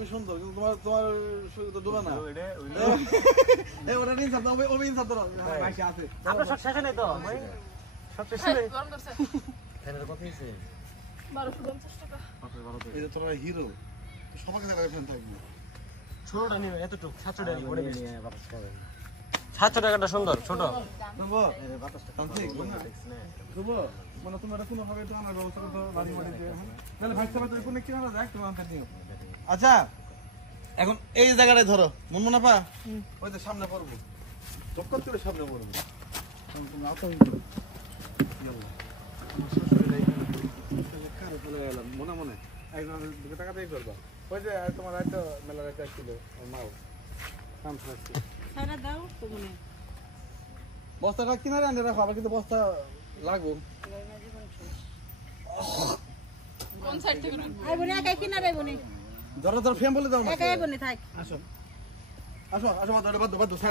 তুমি সুন্দর কিন্তু তোমার তোমার শরীর তো ডুবে না এই ওটা নিন সাথে ওবে ইন সাথে ভাইসা আছে আপনার সব শেষ নেই তো ভাই সব শেষ নেই গরম করছে ফ্যানের কত নিছে 1250 টাকা এই যে তোরা হিরো সবাইকে জায়গায় ফ্যান থাকবে ছোটটা নিবে এতটুকু 700 টাকা বড় বেশি 700 টাকাটা সুন্দর ছোট দেবো দেবো মানে তুমি এটা কোনো ভাবে তো আনার ব্যবস্থা করতে বাড়ি বাড়ি দিয়ে তাহলে ভাইসা ভাই তুমি কোনে কি আনা যাক তোমার কাছে নিও আচ্ছা এখন এই জায়গাটায় ধরো মন মনে পা ওই যে সামনে পড়বো চক্কর করে সামনে পড়বো তুমি আতো মনে মনে একজন দুটো টাকা দিয়ে করবা ওই যে তোমার হয়তো মেলার একটা ছিল মাও কাম খাচ্ছি সারা দাও তো মনে বস্তাটা কিনারে আনতে রাখো আবার কিন্তু বস্তা লাগবো কোন সাইড থেকে আই বনে একাই কিনারে বনে ধরো ধরো ফ্রেম বলে দাও না একাই বনে থাক আসো আসো আসো বাদ দাও বাদ দাও